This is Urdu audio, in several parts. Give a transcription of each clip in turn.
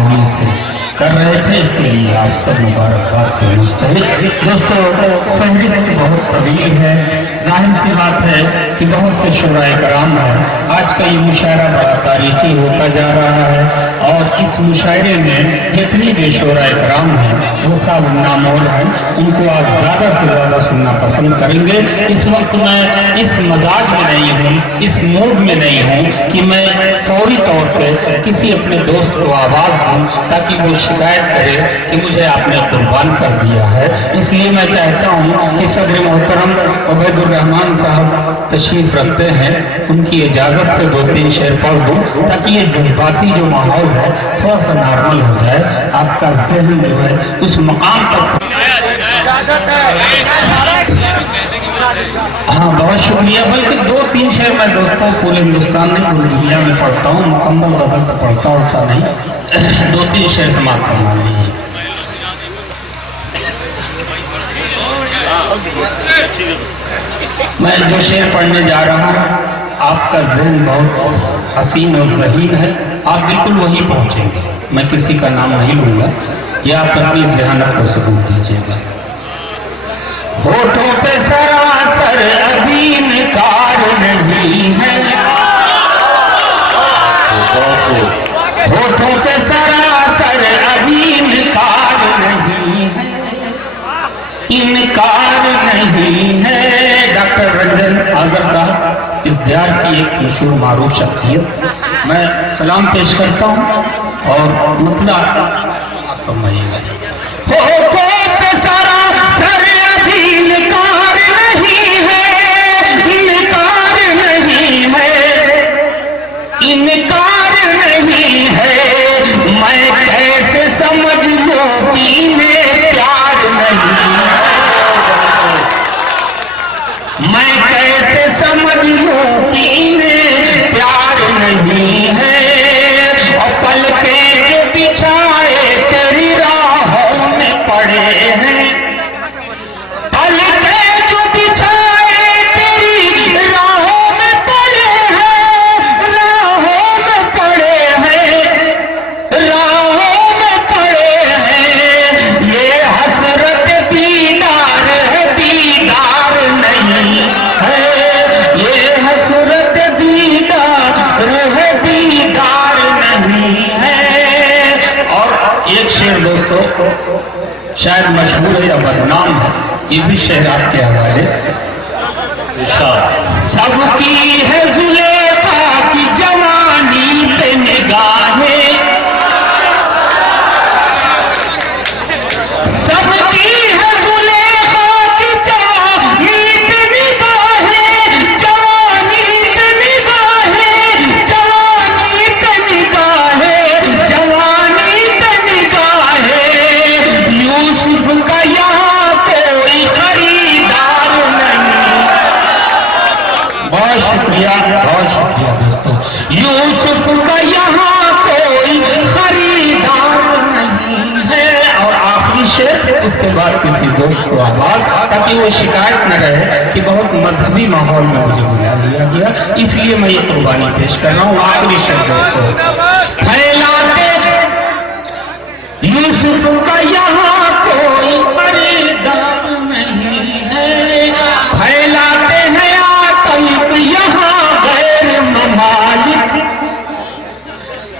معاون سے کر رہے تھے، اس کے لیے آپ سب مبارکباد کے مستحق۔ دوستو فہرست بہت طویل ہے، ظاہر سی بات ہے کہ بہت سے شعراء کرام ہیں۔ آج کا یہ مشاعرہ بڑا تاریخی ہوتا جا رہا ہے اور اس مشاعرے میں جتنی بھی شعراء کرام ہیں وہ سب نامور ہیں، ان کو آپ زیادہ سے زیادہ سننا پسند کریں گے۔ اس وقت میں اس مزاج میں نہیں ہوں، اس موڈ میں نہیں ہوں کہ میں فوری طور پہ کسی اپنے دوست کو آواز دوں تاکہ وہ شکایت کرے کہ مجھے آپ نے قربان کر دیا ہے۔ اس لیے میں چاہتا ہوں کہ صدر محترم عبید الرحمان صاحب تشریف رکھتے ہیں، ان کی اجازت سے 2-3 شعر پڑھ دوں تاکہ یہ جذباتی جو ماحول ہے تھوڑا سا نارمل ہو جائے، آپ کا ذہن جو ہے اس مقام تک۔ ہاں بہت شکریہ، بلکہ 2-3 شعر میں دوستوں پورے ہندوستان میں پوری دنیا میں پڑھتا ہوں، مکمل غزل تو پڑھتا ہوتا نہیں، 2-3 شعر سماعت فرما لیجیے۔ میں جو شعر پڑھنے جا رہا ہوں آپ کا ذہن بہت حسین اور ذہین ہے، آپ بالکل وہیں پہنچیں گے، میں کسی کا نام نہیں لوں گا، یا آپ اپنی ذہانت کو ثبوت دیجیے گا۔ ہوٹھوں پہ سراسر ابھی انکار نہیں ہے، ہوٹھوں پہ سراسر ابھی انکار نہیں ہے، انکار نہیں ہے۔ ڈاکٹر رنجن آذر صاحب اس دیار کی ایک مشہور معروف شخصیت، میں سلام پیش کرتا ہوں اور مطلع فرمائیے گا۔ ہوٹھوں پہ سراسر ابھی انکار نہیں ہے، انکار نہیں ہے، انکار نہیں ہے، میں کیسے سمجھ لوں کہ انہیں پیار نہیں ہے، میں کیسے سمجھ لوں کہ انہیں پیار نہیں ہے، اور پلکیں جو بچھائے تیری راہوں میں پڑے ہیں، پلکیں جو بچھائے تیری راہوں میں پڑے ہیں، راہوں میں پڑے ہیں، راہوں میں پڑے ہیں، یہ حسرت دیدار ہے، دیدار نہیں ہے، یہ حسرت دیدار ہے، دیدار نہیں ہے۔ اور ایک شعر دوستو شاید مشہور ہے یا بدنام ہے، یہ بھی شعر آپ کے حوالے۔ سب کی ہے زلیخا کی جوانی پہ نگاہیں، سب کی ہے زلیخا کی جوانی پہ نگاہیں، جوانی پہ نگاہیں، جوانی پہ نگاہیں، جوانی پہ نگاہیں، یوسف کا یہاں کوئی خریدار نہیں۔ بہت شکریہ دوستو، یوسف کا یہاں کوئی خریدار نہیں ہے۔ اور آخری شعر، اس کے بعد کسی دوست کو آواز، تاکہ وہ شکایت نہ رہے کہ بہت مذہبی ماحول میں مجھے بلا لیا گیا، اس لیے میں یہ قربانی پیش کر رہا ہوں۔ آخری شعر دوستو، پھیلاتے یوسف کا یہاں کوئی خریدار نہیں ہے، پھیلاتے ہیں آتنک یہاں غیر ممالک،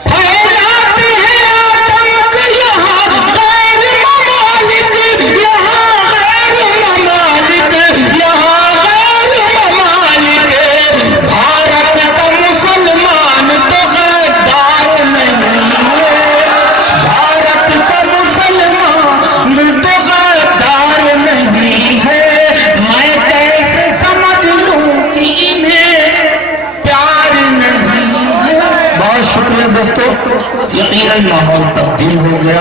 پھیلاتے ہیں آتنک یہاں غیر ممالک، یہاں غیر ممالک، یہاں غیر ممالک، بھارت کا مسلمان تو غدار نہیں ہے، بھارت کا مسلمان تو غدار نہیں ہے، میں کیسے سمجھ لوں کہ انہیں پیار نہیں ہے۔ بہت شکریہ دوستو، یقیناً ماحول تبدیل ہو گیا۔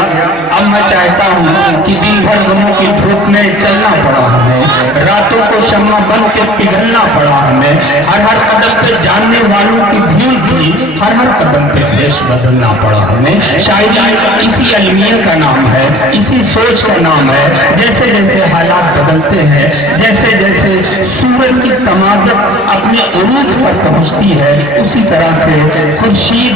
اب میں چاہتا ہوں کہ دن بھر غموں کی دھوپ میں چلنا پڑا ہمیں، راتوں کو شمع بن کے پگھلنا پڑا ہمیں، ہر ہر قدم پہ جاننے والوں کی بھیڑ تھی، ہر ہر قدم پہ بھیش بدلنا پڑا ہمیں۔ شاید اسی المیہ کا نام ہے، اسی سوچ کا نام ہے، جیسے جیسے حالات بدلتے ہیں، جیسے جیسے سورج کی تمازت اپنے عروج پر پہنچتی ہے، اسی طرح سے خورشید،